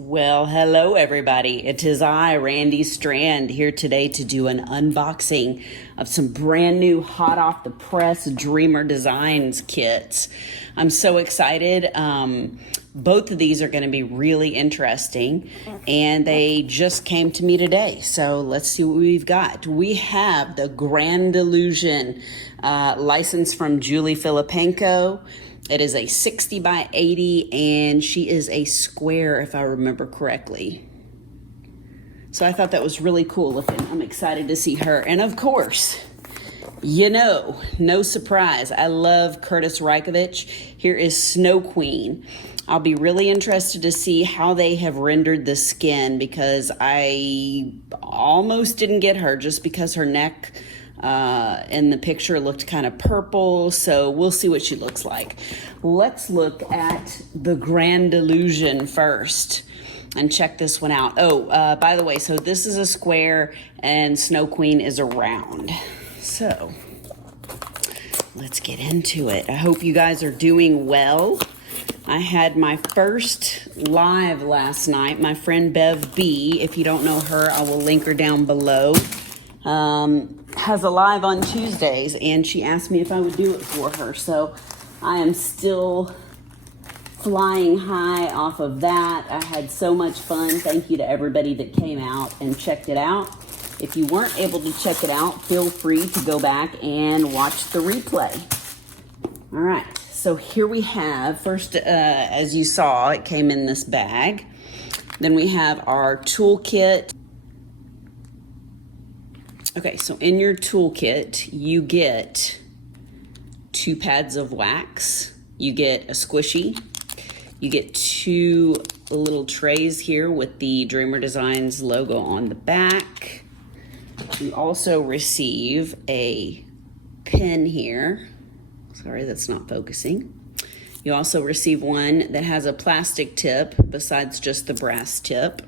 Well, hello everybody. It is I, Randy Strand, here today to do an unboxing of some brand new hot off the press Dreamer Designs kits. I'm so excited. Both of these are going to be really interesting and they just came to me today. So let's see what we've got. We have the Grand Illusion license from Julie Filipenko. It is a 60 by 80 and she is a square if I remember correctly. So I thought that was really cool looking. I'm excited to see her. And of course, you know, no surprise, I love Curtis Reikovich. Here is Snow Queen. I'll be really interested to see how they have rendered the skin because I almost didn't get her just because her neck in the picture looked kind of purple, so we'll see what she looks like. Let's look at the Grand Illusion first and check this one out. By the way, so this is a square and Snow Queen is a round. So let's get into it. I hope you guys are doing well. I had my first live last night. My friend Bev B, if you don't know her, I will link her down below. Has a live on Tuesdays and she asked me if I would do it for her. So I am still flying high off of that. I had so much fun. Thank you to everybody that came out and checked it out. If you weren't able to check it out, feel free to go back and watch the replay. All right, so here we have, first, as you saw, it came in this bag. Then we have our toolkit. Okay, so in your toolkit, you get 2 pads of wax, you get a squishy, you get 2 little trays here with the Dreamer Designs logo on the back. You also receive a pin here. Sorry, that's not focusing. You also receive one that has a plastic tip besides just the brass tip.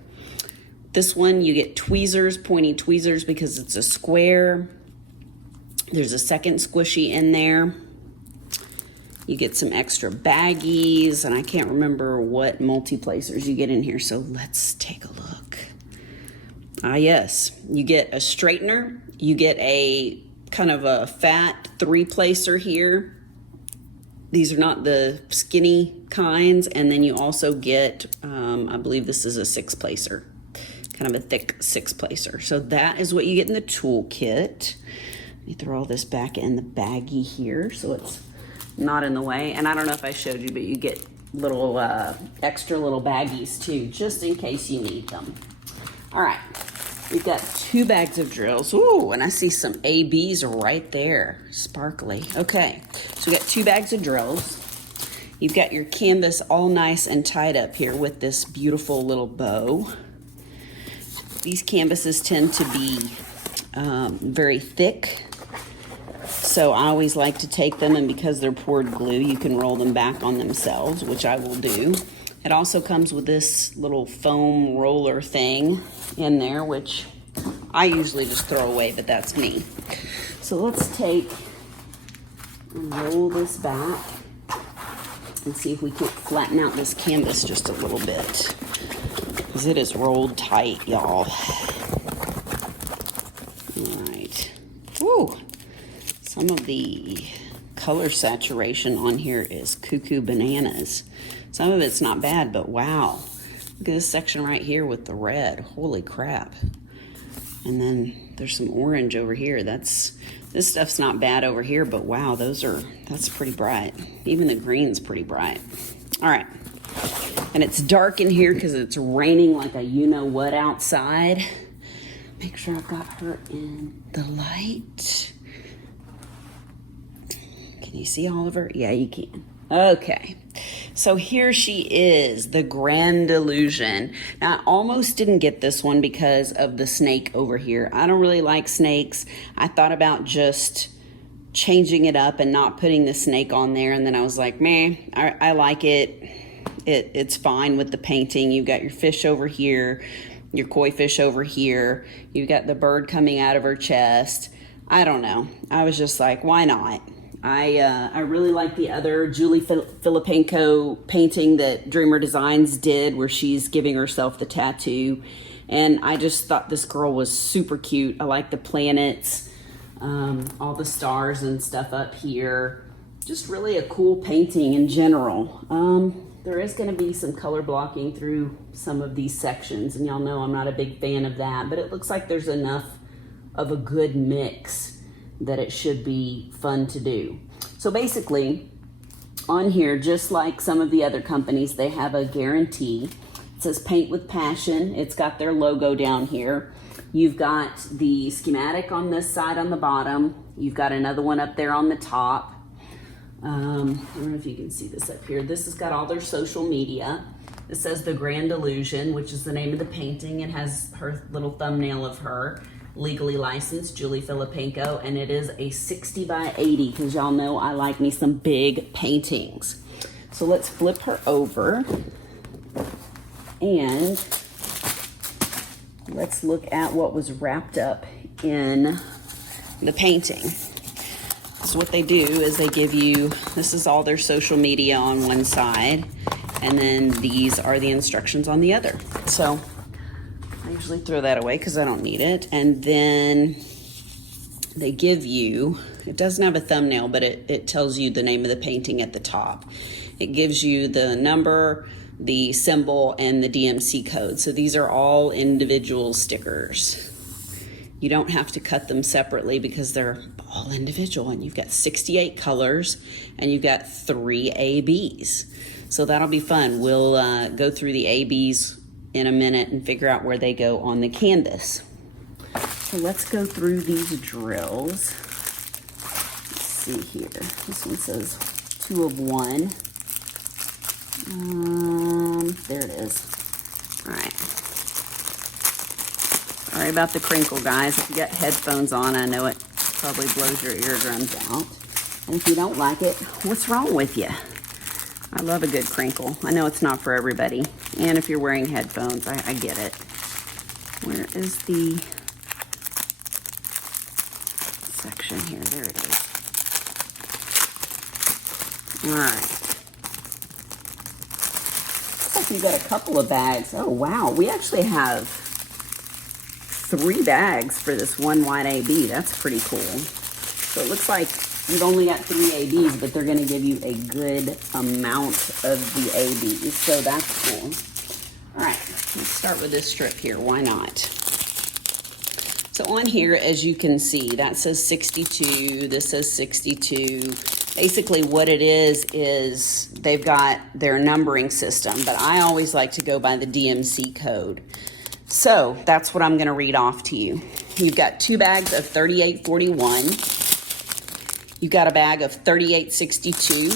This one, you get tweezers, pointy tweezers because it's a square. There's a second squishy in there. You get some extra baggies, and I can't remember what multi-placers you get in here, so let's take a look. Ah, yes, you get a straightener. You get a kind of a fat 3-placer here. These are not the skinny kinds, and then you also get, I believe this is a 6-placer. Kind of a thick 6-placer. So that is what you get in the toolkit. Let me throw all this back in the baggie here so it's not in the way. And I don't know if I showed you, but you get little extra little baggies too, just in case you need them. All right, we've got 2 bags of drills. Ooh, and I see some ABs right there, sparkly. Okay, so we got 2 bags of drills. You've got your canvas all nice and tied up here with this beautiful little bow. These canvases tend to be very thick, so I always like to take them, and because they're poured glue, you can roll them back on themselves, which I will do. It also comes with this little foam roller thing in there, which I usually just throw away, but that's me. So let's take and roll this back and see if we can flatten out this canvas just a little bit. Because it is rolled tight, y'all. All right. Woo! Some of the color saturation on here is cuckoo bananas. Some of it's not bad, but wow. Look at this section right here with the red. Holy crap. And then there's some orange over here. This stuff's not bad over here, but wow, that's pretty bright. Even the green's pretty bright. All right. And it's dark in here because it's raining like a you-know-what outside. Make sure I've got her in the light. Can you see Oliver? Yeah, you can. Okay. So here she is, the Grand Illusion. Now, I almost didn't get this one because of the snake over here. I don't really like snakes. I thought about just changing it up and not putting the snake on there. And then I was like, man, I like it. It's fine with the painting. You've got your fish over here, your koi fish over here. You've got the bird coming out of her chest. I don't know. I was just like, why not? I really like the other Julie Filipenko painting that Dreamer Designs did, where she's giving herself the tattoo. And I just thought this girl was super cute. I like the planets, all the stars and stuff up here. Just really a cool painting in general. There is going to be some color blocking through some of these sections, and y'all know I'm not a big fan of that, but it looks like there's enough of a good mix that it should be fun to do. So basically, on here, just like some of the other companies, they have a guarantee. It says paint with passion. It's got their logo down here. You've got the schematic on this side on the bottom. You've got another one up there on the top. I don't know if you can see this up here. This has got all their social media. It says The Grand Illusion, which is the name of the painting. It has her little thumbnail of her. Legally licensed, Julie Filipenko, and it is a 60 by 80, because y'all know I like me some big paintings. So let's flip her over and let's look at what was wrapped up in the painting. So what they do is they give you, this is all their social media on one side, and then these are the instructions on the other. So I usually throw that away because I don't need it. And then they give you, it doesn't have a thumbnail, but it tells you the name of the painting at the top. It gives you the number, the symbol, and the DMC code. So these are all individual stickers. You don't have to cut them separately because they're all individual, and you've got 68 colors and you've got 3 ABs. So that'll be fun. We'll go through the ABs in a minute and figure out where they go on the canvas. So let's go through these drills. Let's see here. This one says 2 of 1. There it is. All right. Sorry about the crinkle, guys. If you got headphones on, I know it probably blows your eardrums out. And if you don't like it, what's wrong with you? I love a good crinkle. I know it's not for everybody. And if you're wearing headphones, I get it. Where is the section here? There it is. All right. Looks like you've got a couple of bags. Oh, wow. We actually have 3 bags for this one white AB. That's pretty cool. So it looks like you've only got 3 ABs, but they're going to give you a good amount of the ABs. So that's cool. All right, let's start with this strip here. Why not? So on here, as you can see, that says 62. This says 62. Basically what it is they've got their numbering system, but I always like to go by the DMC code. So that's what I'm going to read off to you. You've got 2 bags of 3841. You've got a bag of 3862,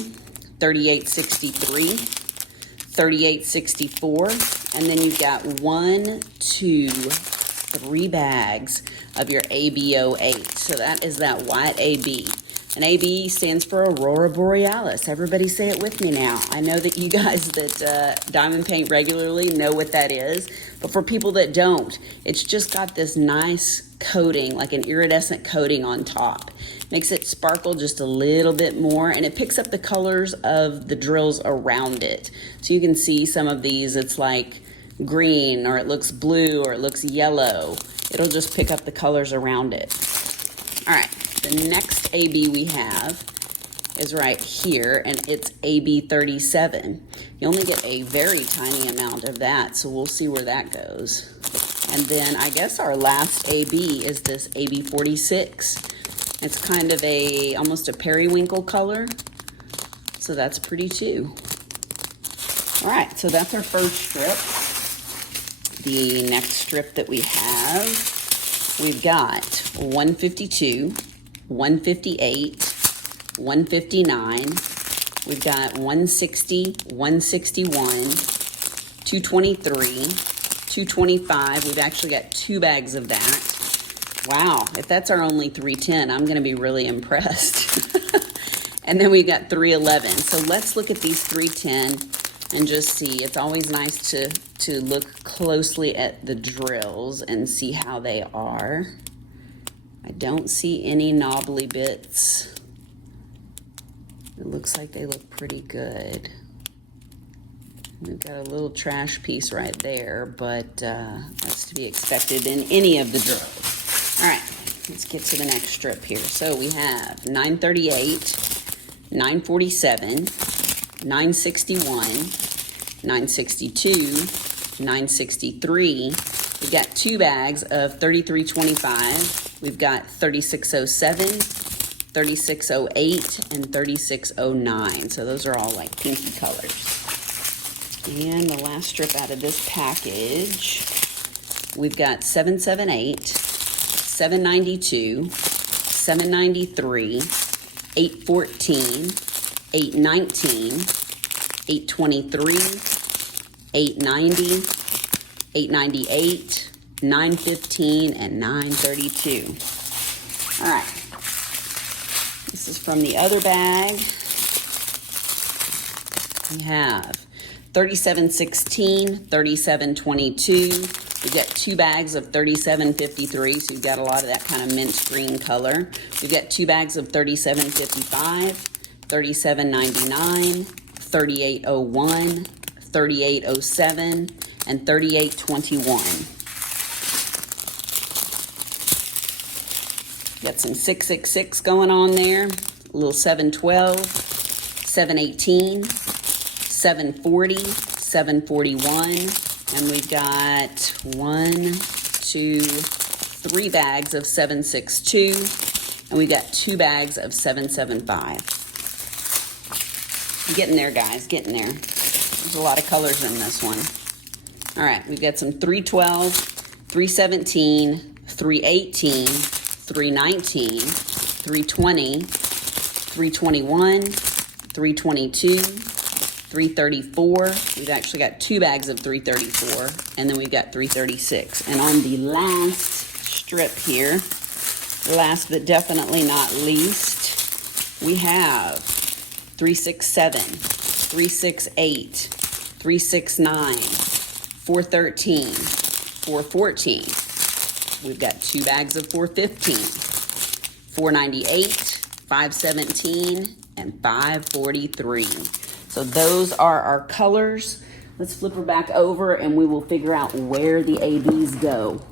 3863, 3864, and then you've got 1, 2, 3 bags of your ABO8. So that is that white AB. And AB stands for Aurora Borealis. Everybody say it with me now. I know that you guys that diamond paint regularly know what that is, but for people that don't, it's just got this nice coating, like an iridescent coating on top. Makes it sparkle just a little bit more, and it picks up the colors of the drills around it. So you can see some of these, it's like green, or it looks blue, or it looks yellow. It'll just pick up the colors around it. All right. The next AB we have is right here, and it's AB 37. You only get a very tiny amount of that, so we'll see where that goes. And then I guess our last AB is this AB 46. It's kind of almost a periwinkle color, so that's pretty too. All right, so that's our first strip. The next strip that we have, we've got 152, 158, 159, we've got 160, 161, 223, 225. We've actually got 2 bags of that. Wow, if that's our only 310, I'm going to be really impressed. And then we've got 311. So let's look at these 310 and just see. It's always nice to look closely at the drills and see how they are. I don't see any knobbly bits It looks like they look pretty good. We've got a little trash piece right there, but that's to be expected in any of the drills. All right, let's get to the next strip here. So we have 938, 947, 961, 962, 963. We've got 2 bags of 3325. We've got 3607, 3608, and 3609. So those are all like pinky colors. And the last strip out of this package, we've got 778, 792, 793, 814, 819, 823, 890, 898, 915, and 932. All right. This is from the other bag. We have 3716, 3722. We've got 2 bags of 3753, so you've got a lot of that kind of mint green color. We've got 2 bags of 3755, 3799, 3801, 3807, and 3821. Got some 666 going on there, a little 712, 718, 740, 741, and we've got 3 bags of 762, and we've got 2 bags of 775. Getting there, guys, getting there. There's a lot of colors in this one. All right, we've got some 312, 317, 318, 319, 320, 321, 322, 334. We've actually got 2 bags of 334, and then we've got 336. And on the last strip here, last but definitely not least, we have 367, 368, 369, 413, 414. We've got 2 bags of 415, 498, 517, and 543. So those are our colors. Let's flip her back over and we will figure out where the ABs go.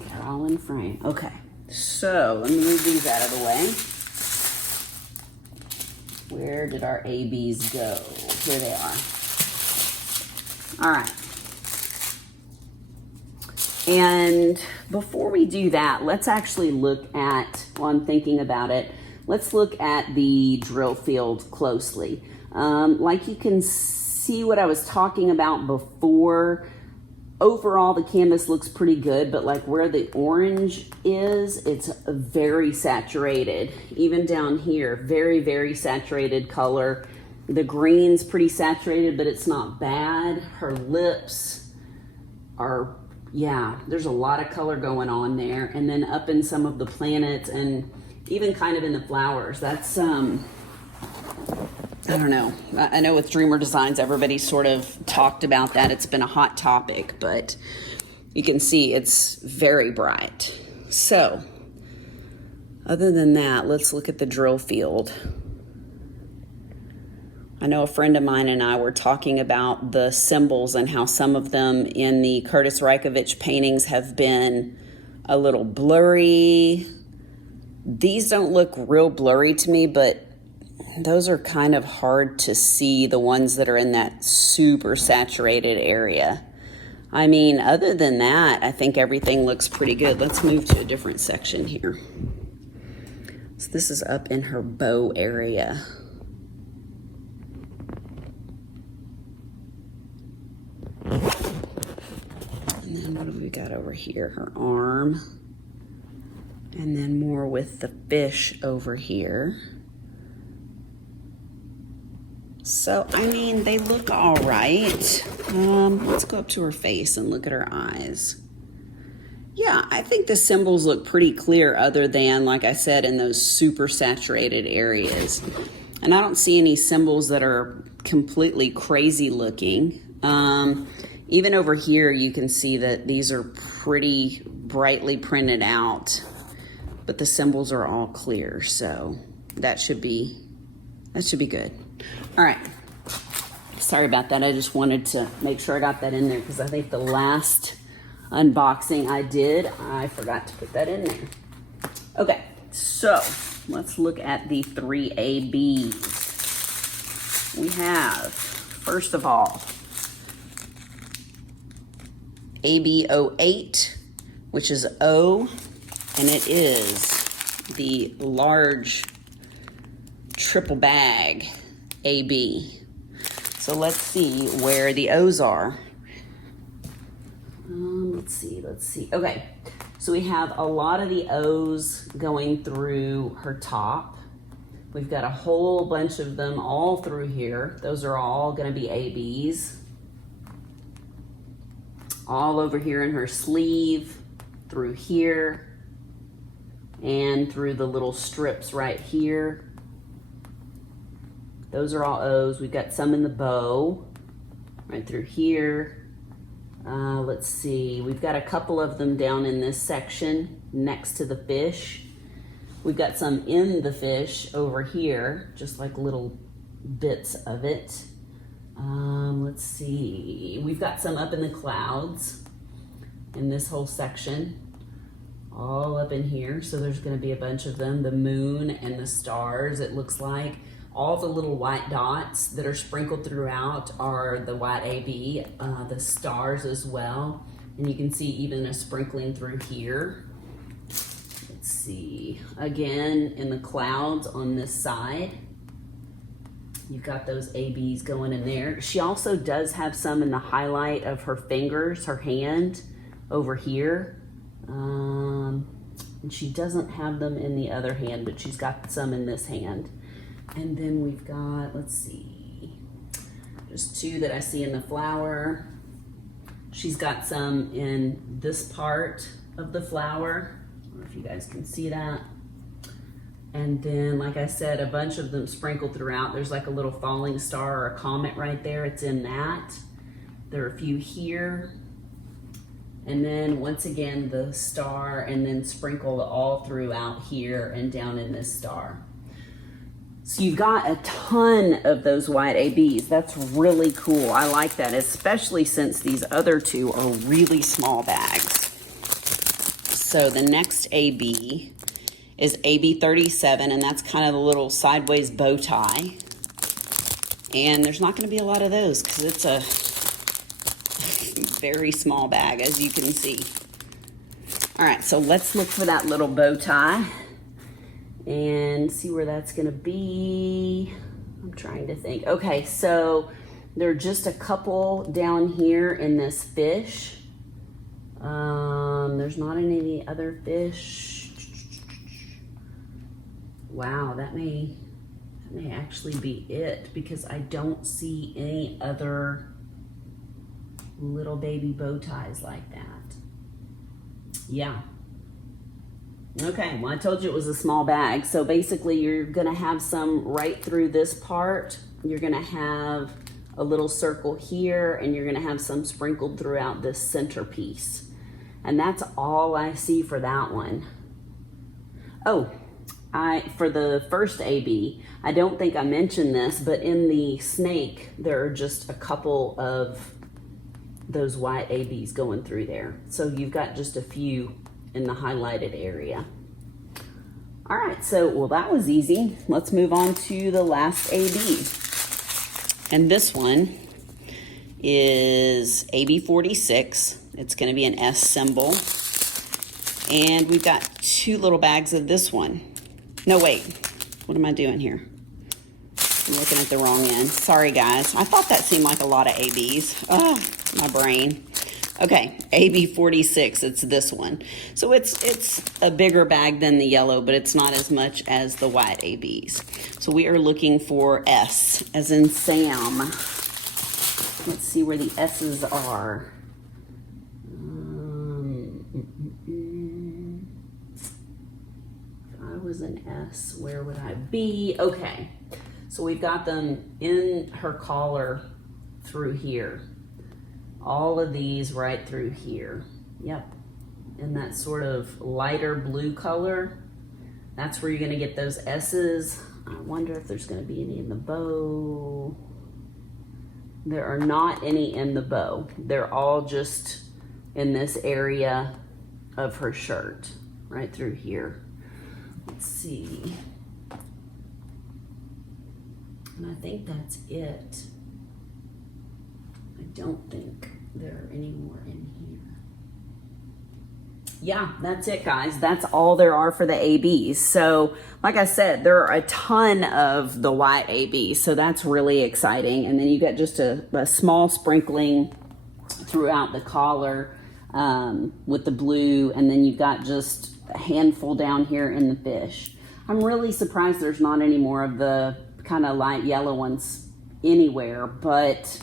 Get her all in frame. Okay, so let me move these out of the way. Where did our ABs go? Here they are. All right. And before we do that, let's actually look at, while I'm thinking about it, let's look at the drill field closely. Like you can see what I was talking about before, overall the canvas looks pretty good, but like where the orange is, it's very saturated. Even down here, very, very saturated color. The green's pretty saturated, but it's not bad. Her lips are, yeah, there's a lot of color going on there. And then up in some of the planets and even kind of in the flowers, that's, I don't know. I know with Dreamer Designs, everybody sort of talked about that. It's been a hot topic, but you can see it's very bright. So, other than that, let's look at the drill field. I know a friend of mine and I were talking about the symbols and how some of them in the Curtis Reikovich paintings have been a little blurry. These don't look real blurry to me, but those are kind of hard to see, the ones that are in that super saturated area. I mean, other than that, I think everything looks pretty good. Let's move to a different section here. So this is up in her bow area. And then what have we got over here? Her arm. And then more with the fish over here. So, I mean, they look all right. Let's go up to her face and look at her eyes. Yeah, I think the symbols look pretty clear other than, like I said, in those super saturated areas. And I don't see any symbols that are completely crazy looking. Even over here, you can see that these are pretty brightly printed out. but the symbols are all clear, so that should be good. All right. Sorry about that. I just wanted to make sure I got that in there because I think the last unboxing I did, I forgot to put that in there. Okay, so let's look at the 3 ABs. We have, first of all, AB08, which is O, and it is the large triple bag AB. So let's see where the O's are. Let's see. Okay, so we have a lot of the O's going through her top. We've got a whole bunch of them all through here. Those are all gonna be ABs. All over here in her sleeve, through here, and through the little strips right here. Those are all O's. We've got some in the bow, right through here. Let's see, we've got a couple of them down in this section next to the fish. We've got some in the fish over here, just like little bits of it. Let's see, we've got some up in the clouds in this whole section, all up in here. So there's gonna be a bunch of them, the moon and the stars, it looks like. All the little white dots that are sprinkled throughout are the white AB, the stars as well. And you can see even a sprinkling through here. Let's see, again, in the clouds on this side, you've got those ABs going in there. She also does have some in the highlight of her fingers, her hand over here. And she doesn't have them in the other hand, but she's got some in this hand. And then we've got, let's see, just 2 that I see in the flower. She's got some in this part of the flower. I don't know if you guys can see that. And then, like I said, a bunch of them sprinkled throughout. There's like a little falling star or a comet right there. It's in that. There are a few here. And then once again, the star, and then sprinkle all throughout here and down in this star. So you've got a ton of those white ABs. That's really cool. I like that, especially since these other 2 are really small bags. So the next AB is AB37, and that's kind of the little sideways bow tie. And there's not gonna be a lot of those because it's a very small bag, as you can see. All right, so let's look for that little bow tie and see where that's gonna be. I'm trying to think. Okay, so there are just a couple down here in this fish. There's not any other fish. Wow, that may actually be it because I don't see any other little baby bow ties like that. Yeah. Okay, well, I told you it was a small bag. So basically you're gonna have some right through this part. You're gonna have a little circle here, and you're gonna have some sprinkled throughout this centerpiece. And that's all I see for that one. Oh, for the first AB, I don't think I mentioned this, but in the snake, there are just a couple of those white ABs going through there. So you've got just a few in the highlighted area. All right, so, well, that was easy. Let's move on to the last AB. And this one is AB46. It's gonna be an S symbol. And we've got 2 little bags of this one. No, wait, what am I doing here? I'm looking at the wrong end. Sorry, guys. I thought that seemed like a lot of ABs. Oh, my brain. Okay, AB46, it's this one. So it's a bigger bag than the yellow, but it's not as much as the white ABs. So we are looking for S, as in Sam. Let's see where the S's are. If I was an S, where would I be? Okay, so we've got them in her collar through here. All of these right through here. Yep. In that sort of lighter blue color. That's where you're gonna get those S's. I wonder if there's gonna be any in the bow. There are not any in the bow. They're all just in this area of her shirt, right through here. Let's see. And I think that's it. I don't think there are any more in here. Yeah, that's it, guys. That's all there are for the ABs. So, like I said, there are a ton of the white ABs, so that's really exciting. And then you got just a small sprinkling throughout the collar with the blue, and then you've got just a handful down here in the fish. I'm really surprised there's not any more of the kind of light yellow ones anywhere, but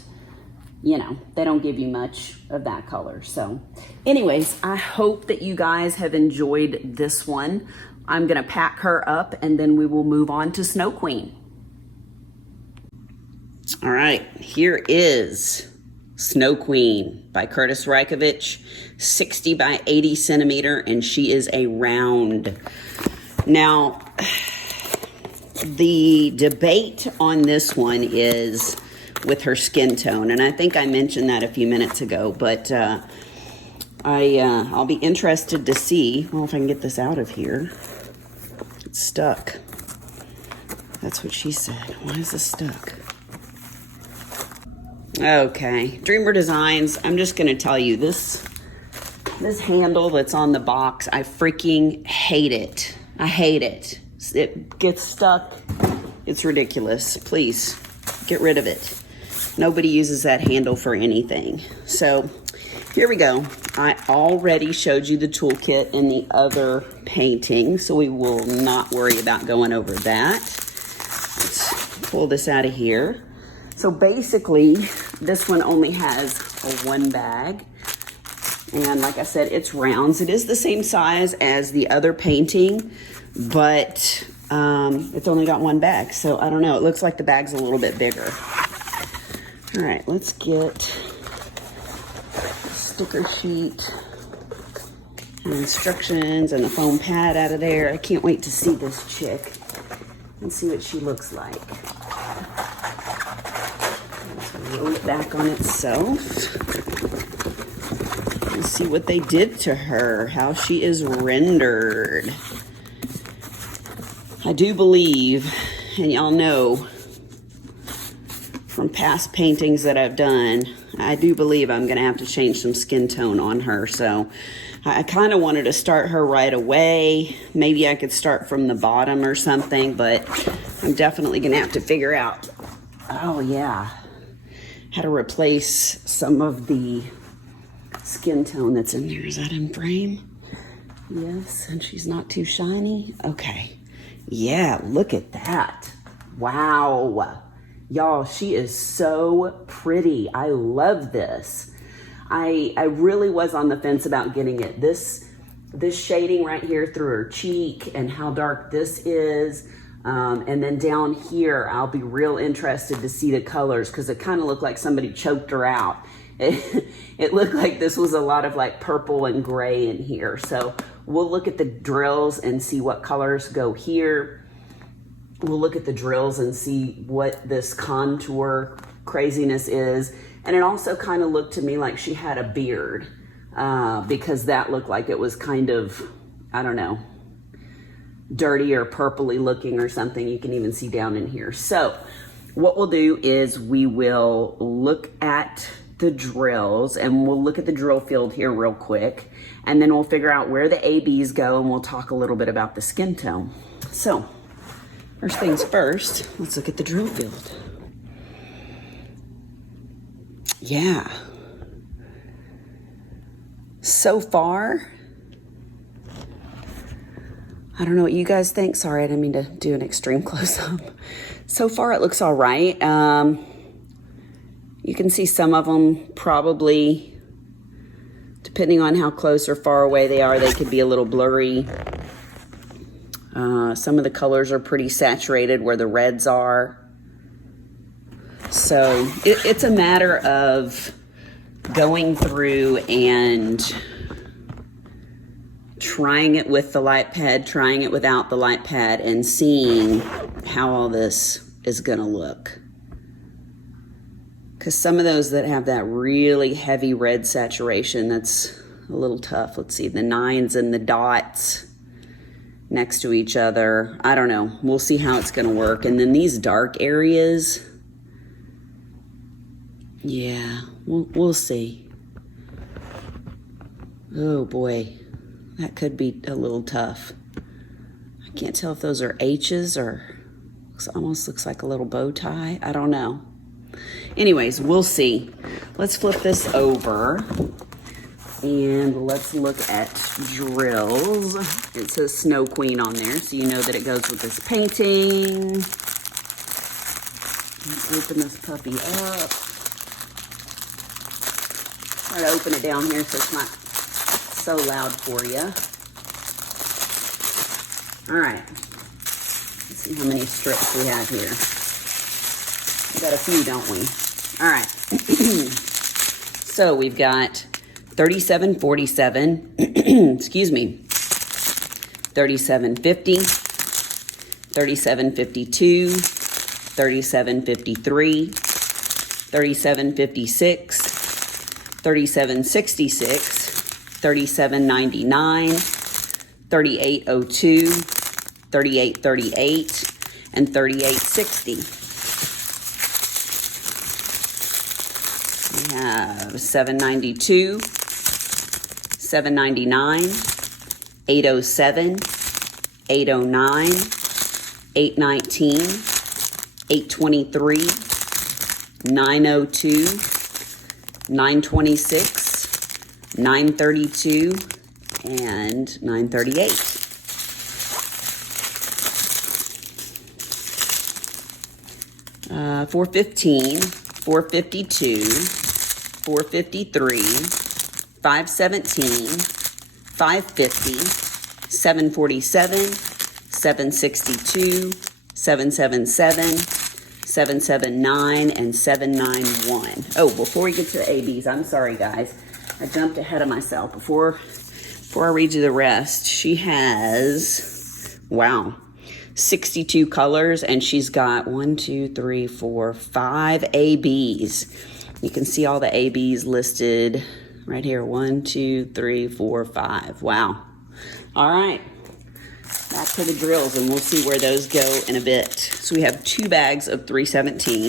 you know, they don't give you much of that color. So anyways, I hope that you guys have enjoyed this one. I'm gonna pack her up and then we will move on to Snow Queen. All right, here is Snow Queen by Curtis Reikovich, 60 by 80 centimeter, and she is a round. Now, the debate on this one is with her skin tone, and I think I mentioned that a few minutes ago, but I'll be interested to see, well, if I can get this out of here. It's stuck. That's what she said. Why is this stuck? Okay, Dreamer Designs, I'm just gonna tell you, this handle that's on the box, I freaking hate it. I hate it. It gets stuck. It's ridiculous. Please, get rid of it. Nobody uses that handle for anything. So here we go. I already showed you the toolkit in the other painting, so we will not worry about going over that. Let's pull this out of here. So basically, this one only has a one bag. And like I said, it's rounds. It is the same size as the other painting, but it's only got one bag. So I don't know, it looks like the bag's a little bit bigger. All right, let's get the sticker sheet and instructions and the foam pad out of there. I can't wait to see this chick and see what she looks like. Let's roll it back on itself. Let's see what they did to her, how she is rendered. I do believe, and y'all know from past paintings that I've done, I do believe I'm gonna have to change some skin tone on her. So I kind of wanted to start her right away. Maybe I could start from the bottom or something, but I'm definitely gonna have to figure out, oh yeah, how to replace some of the skin tone that's in there. Is that in frame? Yes, and she's not too shiny. Okay, yeah, look at that. Wow. Y'all, she is so pretty. I love this. I really was on the fence about getting it. This shading right here through her cheek and how dark this is. And then down here, I'll be real interested to see the colors because it kind of looked like somebody choked her out. It looked like this was a lot of like purple and gray in here. So we'll look at the drills and see what colors go here. We'll look at the drills and see what this contour craziness is. And it also kind of looked to me like she had a beard because that looked like it was kind of, I don't know, dirty or purpley looking or something. You can even see down in here. So what we'll do is we will look at the drills and we'll look at the drill field here real quick. And then we'll figure out where the ABs go and we'll talk a little bit about the skin tone. So first things first, let's look at the drill field. Yeah. So far, I don't know what you guys think. Sorry, I didn't mean to do an extreme close-up. So far, it looks all right. You can see some of them probably, depending on how close or far away they are, they could be a little blurry. Some of the colors are pretty saturated where the reds are. So it's a matter of going through and trying it with the light pad, trying it without the light pad, and seeing how all this is gonna look. Because some of those that have that really heavy red saturation, that's a little tough. Let's see, the 9s and the dots next to each other. I don't know. We'll see how it's going to work. And then these dark areas, yeah, we'll see. Oh boy, that could be a little tough. I can't tell if those are H's or almost looks like a little bow tie. I don't know. Anyways, we'll see. Let's flip this over. And let's look at drills. It says Snow Queen on there, so you know that it goes with this painting. Let's open this puppy up. Try to open it down here so it's not so loud for you. All right. Let's see how many strips we have here. We got a few, don't we? All right. So we've got 3747, excuse me, 3750, 3752, 3753, 3756, 3766, 3799, 3802, 3838, and 3860. We have 792, 799, 807, 809, 819, 823, 902, 926, 932, and 938. Uh, 415, 452, 453, 517, 550, 747, 762, 777, 779, and 791. Oh, before we get to the ABs, I'm sorry guys. I jumped ahead of myself. Before I read you the rest, she has, wow, 62 colors, and she's got 5 ABs. You can see all the ABs listed right here. 1, 2, 3, 4, 5. Wow. All right. Back to the drills, and we'll see where those go in a bit. So we have 2 bags of 317.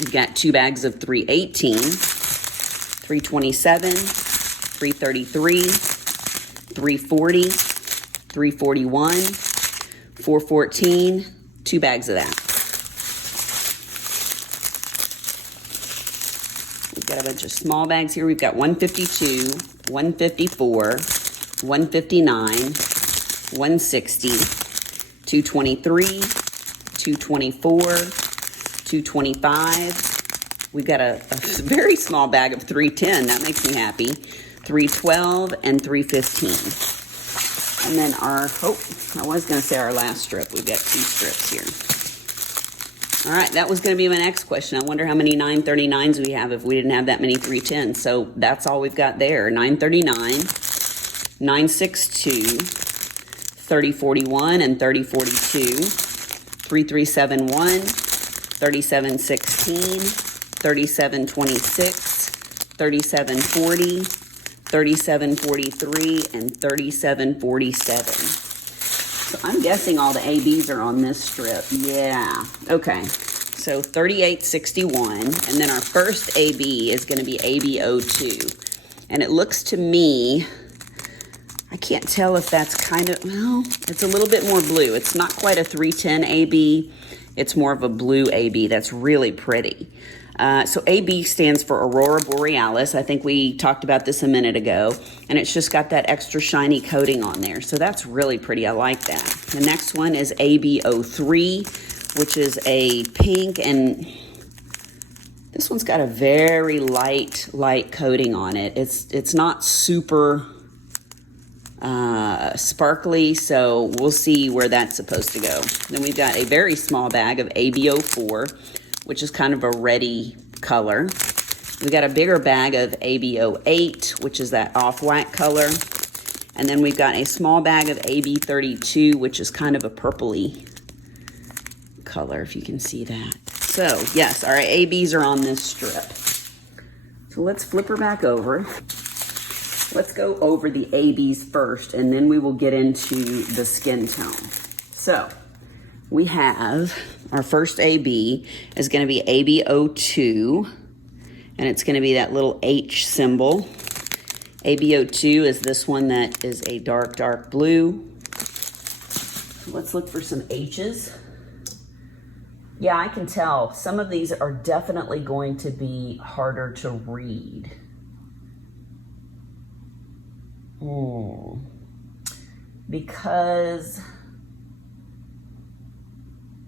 We've got 2 bags of 318, 327, 333, 340, 341, 414, 2 bags of that. We've got a bunch of small bags here. We've got 152, 154, 159, 160, 223, 224, 225. We've got a very small bag of 310. That makes me happy. 312 and 315. And then I was going to say our last strip. We've got 2 strips here. All right, that was going to be my next question. I wonder how many 939s we have if we didn't have that many 310s. So that's all we've got there. 939, 962, 3041 and 3042, 3371, 3716, 3726, 3740, 3743, and 3747. So I'm guessing all the ABs are on this strip. Yeah. Okay. So 3861, and then our first AB is going to be AB02. And it looks to me, I can't tell if that's kind of, well, it's a little bit more blue. It's not quite a 310 AB. It's more of a blue AB that's really pretty. So AB stands for Aurora Borealis. I think we talked about this a minute ago, and it's just got that extra shiny coating on there. So that's really pretty. I like that. The next one is AB03, which is a pink, and this one's got a very light coating on it. It's not super sparkly, so we'll see where that's supposed to go. Then we've got a very small bag of AB04, which is kind of a reddy color. We got a bigger bag of AB08, which is that off-white color. And then we've got a small bag of AB32, which is kind of a purpley color, if you can see that. So yes, our ABs are on this strip. So let's flip her back over. Let's go over the ABs first, and then we will get into the skin tone. So we have our first AB is going to be ABO2, and it's going to be that little H symbol. ABO2 is this one that is a dark, dark blue. Let's look for some H's. Yeah, I can tell some of these are definitely going to be harder to read. Because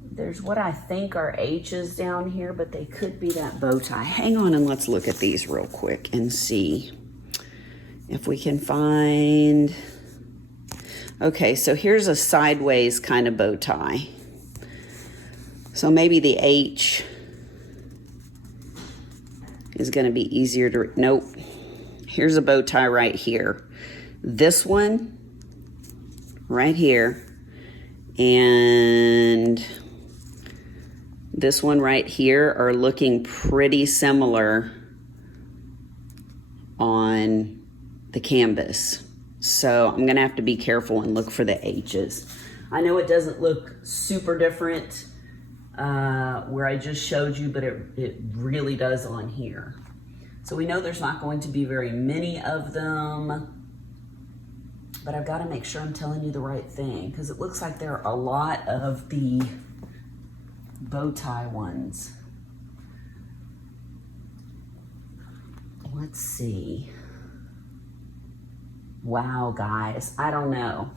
there's what I think are H's down here, but they could be that bow tie. Hang on and let's look at these real quick and see if we can find. Okay, so here's a sideways kind of bow tie. So maybe the H is going to be easier to, nope. Here's a bow tie right here. This one right here and this one right here are looking pretty similar on the canvas. So I'm going to have to be careful and look for the H's. I know it doesn't look super different where I just showed you, but it really does on here. So we know there's not going to be very many of them, but I've got to make sure I'm telling you the right thing, because it looks like there are a lot of the bow tie ones. Let's see. Wow, guys, I don't know.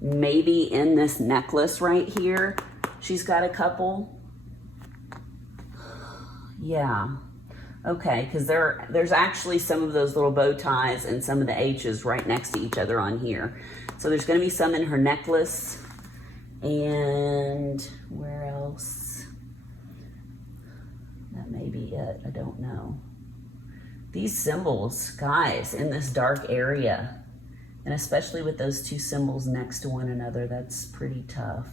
Maybe in this necklace right here, she's got a couple. Yeah. Okay, because there's actually some of those little bow ties and some of the H's right next to each other on here. So there's going to be some in her necklace. And where else? That may be it. I don't know. These symbols, guys, in this dark area, and especially with those two symbols next to one another, that's pretty tough.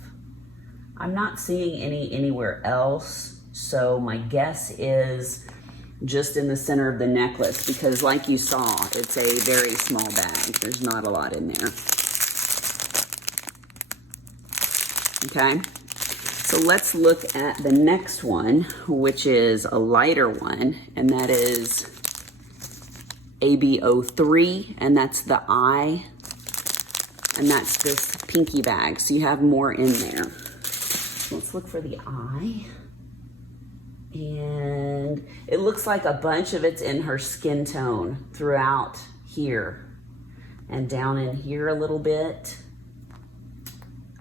I'm not seeing any anywhere else. So my guess is just in the center of the necklace, because like you saw, it's a very small bag. There's not a lot in there. Okay, so let's look at the next one, which is a lighter one, and that is ABO3, and that's the I, and that's this pinky bag. So you have more in there. So let's look for the I. And it looks like a bunch of it's in her skin tone throughout here and down in here a little bit.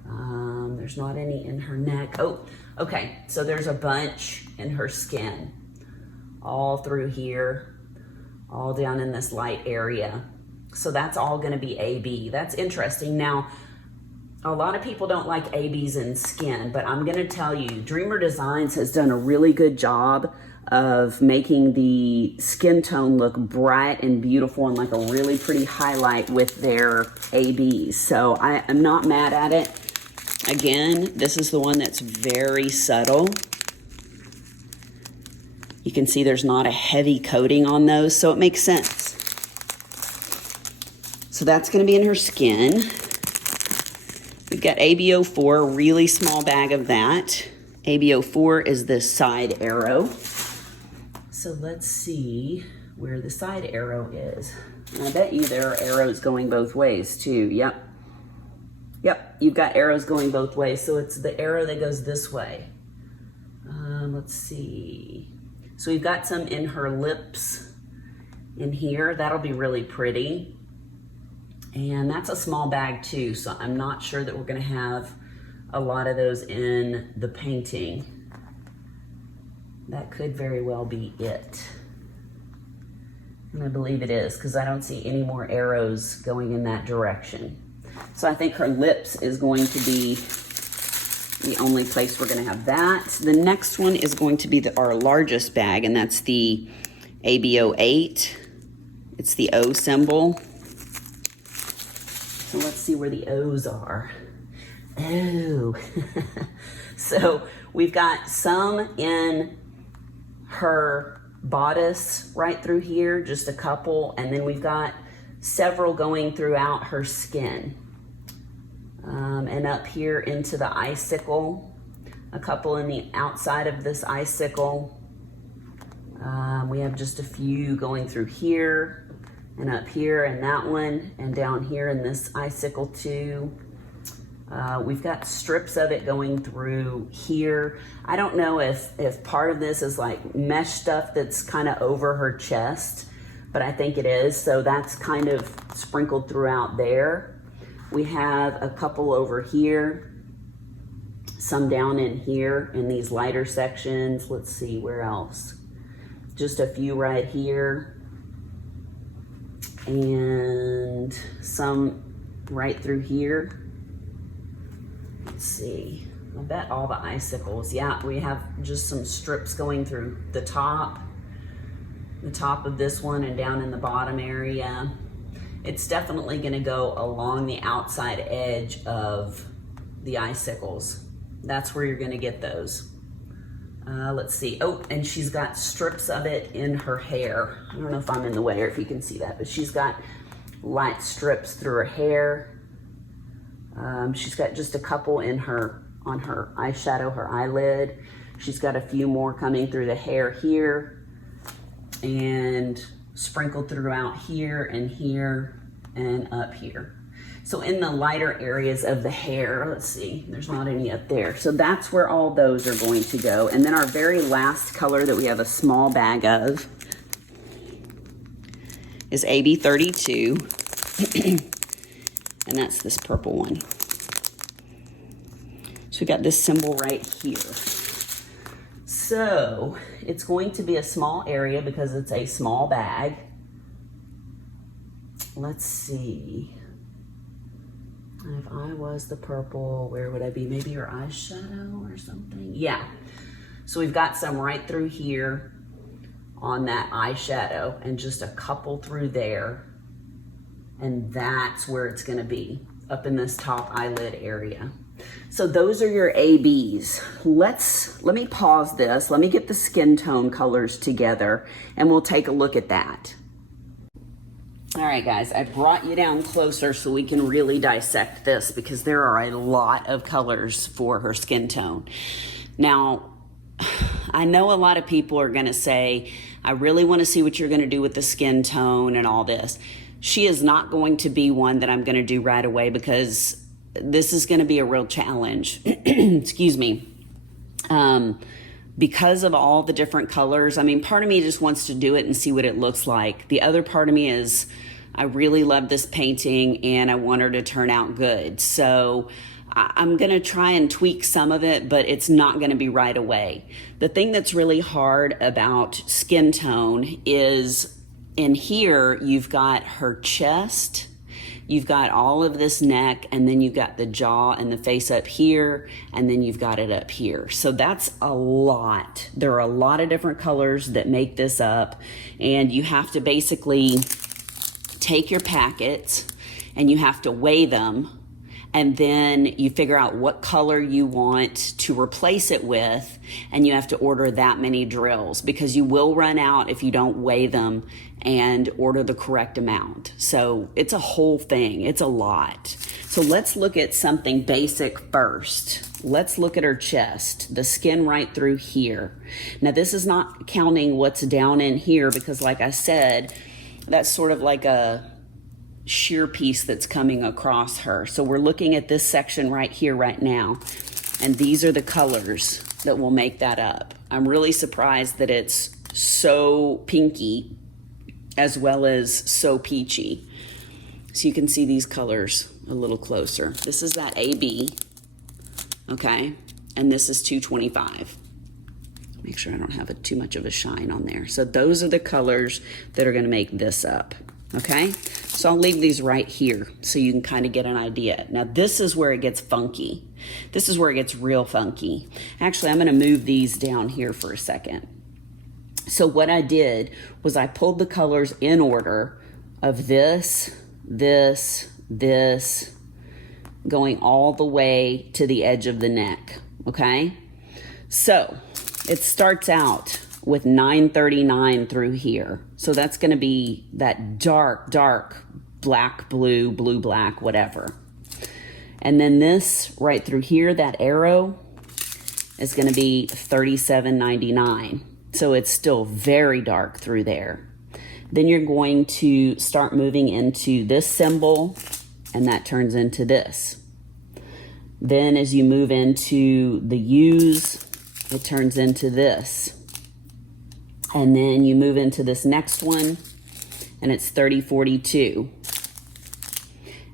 There's not any in her neck. Oh, okay. So there's a bunch in her skin all through here, all down in this light area. So that's all going to be AB. That's interesting. Now, a lot of people don't like ABs in skin, but I'm going to tell you, Dreamer Designs has done a really good job of making the skin tone look bright and beautiful and like a really pretty highlight with their ABs. So I am not mad at it. Again, this is the one that's very subtle. You can see there's not a heavy coating on those, so it makes sense. So that's going to be in her skin. We've got ABO4, really small bag of that. ABO4 is this side arrow. So let's see where the side arrow is. And I bet you there are arrows going both ways too. Yep. Yep, you've got arrows going both ways. So it's the arrow that goes this way. Let's see. So we've got some in her lips in here. That'll be really pretty. And that's a small bag too, so I'm not sure that we're gonna have a lot of those in the painting. That could very well be it. And I believe it is, because I don't see any more arrows going in that direction. So I think her lips is going to be the only place we're gonna have that. The next one is going to be our largest bag, and that's the ABO8. It's the O symbol. So let's see where the O's are. Oh, so we've got some in her bodice right through here, just a couple, and then we've got several going throughout her skin. And up here into the icicle, a couple in the outside of this icicle. We have just a few going through here and up here and that one and down here in this icicle too. We've got strips of it going through here. I don't know if part of this is like mesh stuff that's kind of over her chest, but I think it is. So that's kind of sprinkled throughout there. We have a couple over here, some down in here in these lighter sections. Let's see, where else? Just a few right here, and some right through here. Let's see, I bet all the icicles. Yeah, we have just some strips going through the top of this one and down in the bottom area. It's definitely gonna go along the outside edge of the icicles. That's where you're gonna get those. Let's see, oh, and she's got strips of it in her hair. I don't know if I'm in the way or if you can see that, but she's got light strips through her hair. She's got just a couple in on her eyeshadow, her eyelid. She's got a few more coming through the hair here and sprinkled throughout here and up here. So in the lighter areas of the hair, let's see, there's not any up there. So that's where all those are going to go. And then our very last color that we have a small bag of is AB32. And that's this purple one. So we got this symbol right here. So it's going to be a small area because it's a small bag. Let's see. If I was the purple, where would I be? Maybe your eyeshadow or something? Yeah. So we've got some right through here on that eyeshadow and just a couple through there. And that's where it's gonna be, up in this top eyelid area. So those are your ABs. Let me pause this. Let me get the skin tone colors together and we'll take a look at that. All right, guys, I brought you down closer so we can really dissect this because there are a lot of colors for her skin tone. Now, I know a lot of people are gonna say, I really wanna see what you're gonna do with the skin tone and all this. She is not going to be one that I'm gonna do right away because this is gonna be a real challenge. Excuse me. Because of all the different colors, I mean, part of me just wants to do it and see what it looks like. The other part of me is, I really love this painting and I want her to turn out good. So I'm gonna try and tweak some of it, but it's not gonna be right away. The thing that's really hard about skin tone is in here, you've got her chest, you've got all of this neck, and then you've got the jaw and the face up here, and then you've got it up here. So that's a lot. There are a lot of different colors that make this up, and you have to basically take your packets and you have to weigh them, and then you figure out what color you want to replace it with, and you have to order that many drills because you will run out if you don't weigh them and order the correct amount. So it's a whole thing. It's a lot. So let's look at something basic first. Let's look at her chest, the skin right through here. Now this is not counting what's down in here because like I said, that's sort of like a sheer piece that's coming across her. So we're looking at this section right here right now, and these are the colors that will make that up. I'm really surprised that it's so pinky as well as so peachy. So you can see these colors a little closer. This is that AB, okay? And this is 225. Make sure I don't have too much of a shine on there. So those are the colors that are gonna make this up, okay? So I'll leave these right here so you can kind of get an idea. Now this is where it gets funky. This is where it gets real funky. Actually, I'm gonna move these down here for a second. So what I did was I pulled the colors in order of this, this, this, going all the way to the edge of the neck, okay? So it starts out with 939 through here. So that's gonna be that dark, dark black, blue, blue, black, whatever. And then this right through here, that arrow is gonna be 37.99. So it's still very dark through there. Then you're going to start moving into this symbol, and that turns into this. Then as you move into the U's, it turns into this. And then you move into this next one, and it's 3042.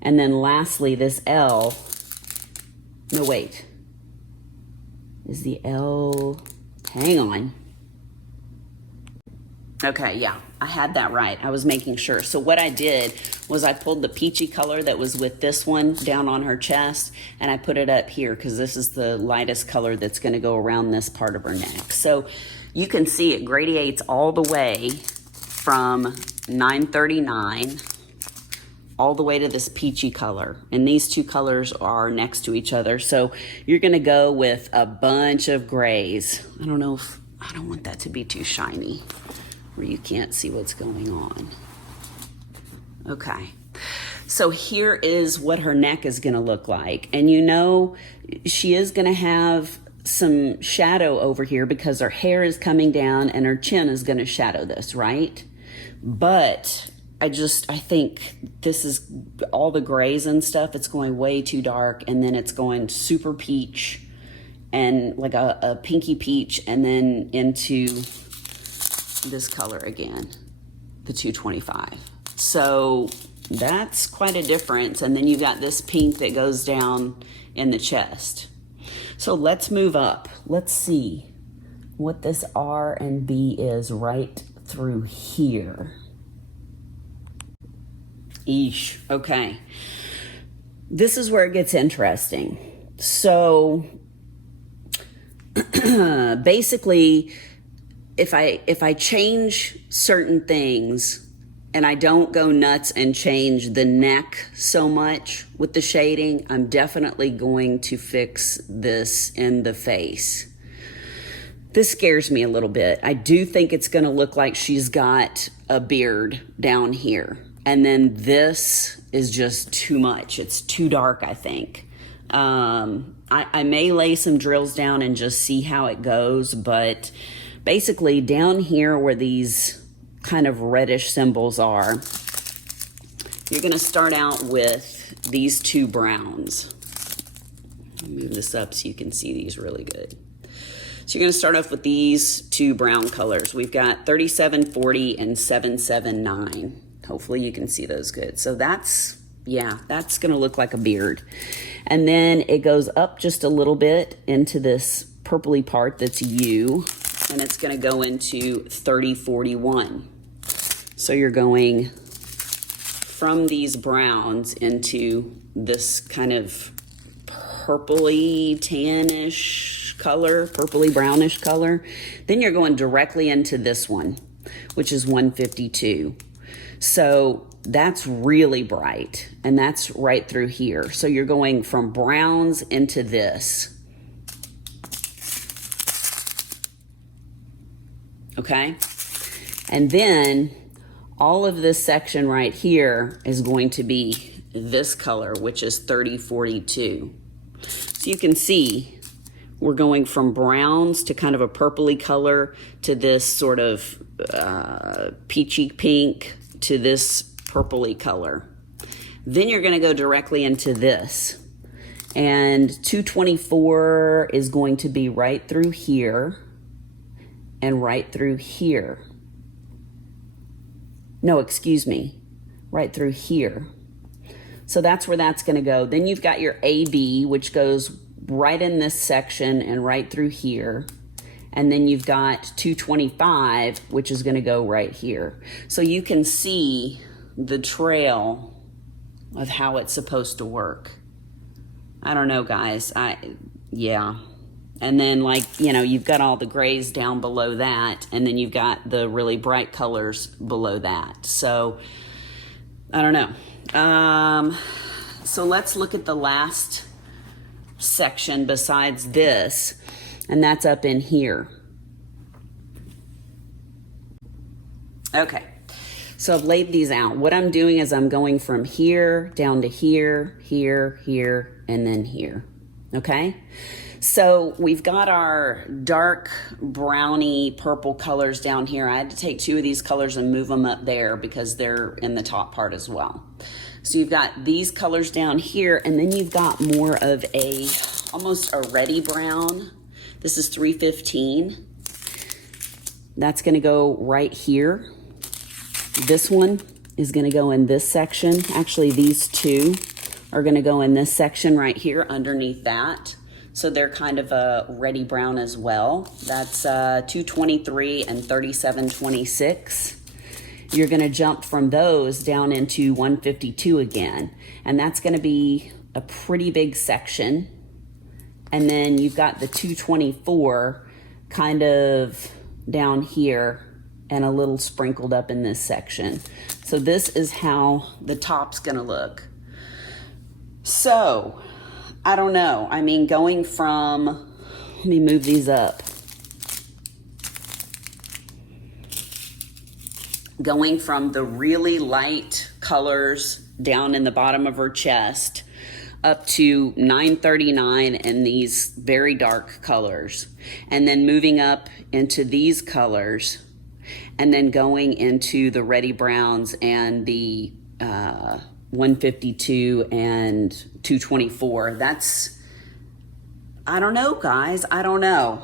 And then lastly, this L, no wait, is the L, hang on. Okay, yeah, I had that right. I was making sure. So what I did was I pulled the peachy color that was with this one down on her chest, and I put it up here because this is the lightest color that's going to go around this part of her neck. So you can see it gradiates all the way from 939 all the way to this peachy color. And these two colors are next to each other. So you're going to go with a bunch of grays. I don't know if, I don't want that to be too shiny where you can't see what's going on. Okay, so here is what her neck is gonna look like. And you know, she is gonna have some shadow over here because her hair is coming down and her chin is gonna shadow this, right? But I think this is all the grays and stuff, it's going way too dark, and then it's going super peach and like a pinky peach, and then into this color again, the 225. So that's quite a difference. And then you got this pink that goes down in the chest. So let's move up. Let's see what this R and B is right through here. Eesh, okay. This is where it gets interesting. So basically, if I change certain things and I don't go nuts and change the neck so much with the shading, I'm definitely going to fix this in the face. This scares me a little bit. I do think it's going to look like she's got a beard down here. And then this is just too much. It's too dark, I think. I may lay some drills down and just see how it goes, but basically down here where these kind of reddish symbols are, you're going to start out with these two browns. I'll move this up so you can see these really good. So you're going to start off with these two brown colors. We've got 3740 and 779. Hopefully you can see those good. So that's, yeah, that's going to look like a beard. And then it goes up just a little bit into this purpley part that's U, and it's going to go into 3041. So you're going from these browns into this kind of purpley tannish color, purpley brownish color. Then you're going directly into this one, which is 152. So that's really bright, and that's right through here. So you're going from browns into this. Okay? And then all of this section right here is going to be this color, which is 3042. So you can see we're going from browns to kind of a purpley color to this sort of peachy pink to this purpley color. Then you're going to go directly into this. And 224 is going to be right through here and right through here. No, excuse me, right through here. So that's where that's going to go. Then you've got your AB, which goes right in this section and right through here. And then you've got 225, which is going to go right here. So you can see the trail of how it's supposed to work. I don't know, guys. Yeah. And then, like, you know, you've got all the grays down below that, and then you've got the really bright colors below that. So I don't know. So let's look at the last section besides this, and that's up in here. Okay, so I've laid these out. What I'm doing is I'm going from here down to here, here, here, and then here, okay? So we've got our dark browny purple colors down here. I had to take 2 of these colors and move them up there because they're in the top part as well. So you've got these colors down here, and then you've got more of a, almost a reddy brown. This is 315. That's gonna go right here. This one is gonna go in this section. Actually, these 2 are gonna go in this section right here underneath that. So they're kind of a reddy brown as well. That's 223 and 3726. You're gonna jump from those down into 152 again. And that's gonna be a pretty big section. And then you've got the 224 kind of down here and a little sprinkled up in this section. So this is how the top's gonna look. So, I don't know. I mean, going from, let me move these up. Going from the really light colors down in the bottom of her chest up to 939 and these very dark colors, and then moving up into these colors, and then going into the reddy browns and the 152 and 224. That's, I don't know, guys. I don't know.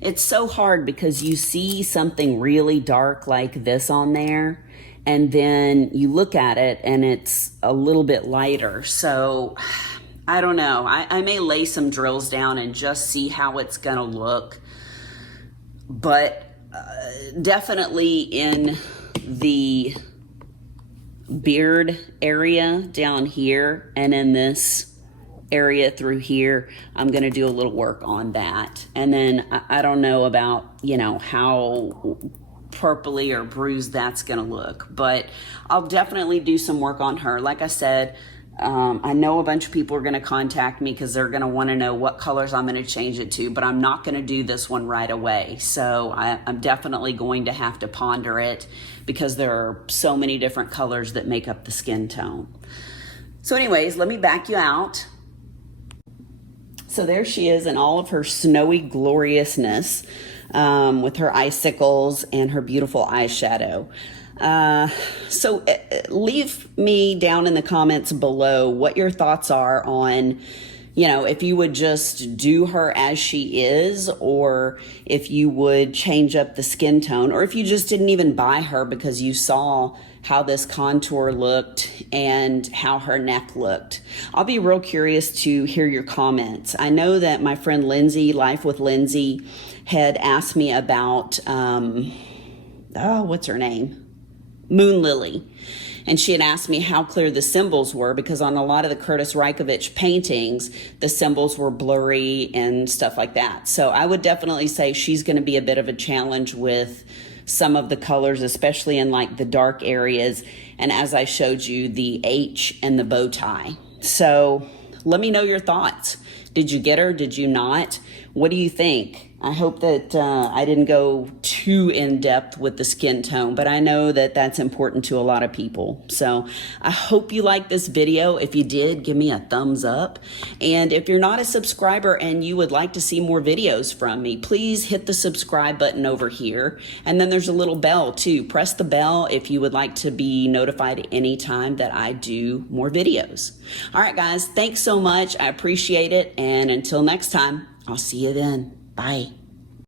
It's so hard because you see something really dark like this on there, and then you look at it and it's a little bit lighter. So I don't know. I may lay some drills down and just see how it's gonna look. But definitely in the beard area down here and in this area through here, I'm gonna do a little work on that. And then I don't know about, you know, how purpley or bruised that's gonna look, but I'll definitely do some work on her. Like I said, I know a bunch of people are gonna contact me because they're gonna wanna know what colors I'm gonna change it to, but I'm not gonna do this one right away. So I'm definitely going to have to ponder it because there are so many different colors that make up the skin tone. So anyways, let me back you out. So there she is in all of her snowy gloriousness, with her icicles and her beautiful eyeshadow. So leave me down in the comments below what your thoughts are on, you know, if you would just do her as she is, or if you would change up the skin tone, or if you just didn't even buy her because you saw how this contour looked and how her neck looked. I'll be real curious to hear your comments. I know that my friend Lindsay, Life with Lindsay, had asked me about, what's her name? Moon Lily. And she had asked me how clear the symbols were, because on a lot of the Curtis Reikovich paintings, the symbols were blurry and stuff like that. So I would definitely say she's going to be a bit of a challenge with some of the colors, especially in like the dark areas. And as I showed you, the H and the bow tie. So let me know your thoughts. Did you get her? Did you not? What do you think? I hope that I didn't go too in depth with the skin tone, but I know that that's important to a lot of people. So I hope you liked this video. If you did, give me a thumbs up. And if you're not a subscriber and you would like to see more videos from me, please hit the subscribe button over here. And then there's a little bell too. Press the bell if you would like to be notified anytime that I do more videos. All right, guys, thanks so much. I appreciate it. And until next time, I'll see you then. Bye.